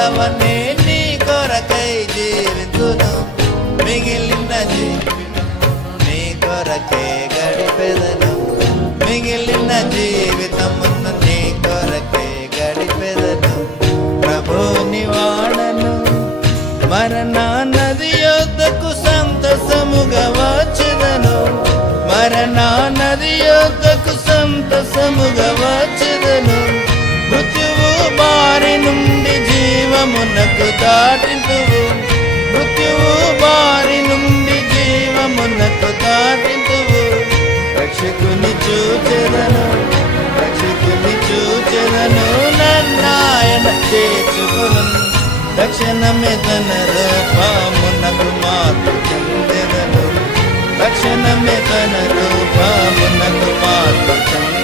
ఉండవనే నీ కొరకై జీవితును, మిగిలిన నీ కొరకే గడిపెదను, మిగిలిన జీవితమును నీ కొరకే గడిపెదను. ప్రభుని వాడను మరణ నది యొద్దకు సంతసముగా వచ్చెదను, మరణ నది యొద్దకు సంతసముగా వచ్చెదను. మృత్యువు బారి నుండి జీవమునకు దాటింతువు, మృత్యువు బారి నుండి జీవమునకు దాటింతువు. రక్షకుని చూచెదను, రక్షకుని చూచెదను, నన్నాయన చేర్చుకును. తక్షణమే తన రూపమునకు మార్పు చెందెదను, తక్షణమే తన రూపమునకు మార్పు చెందెదను.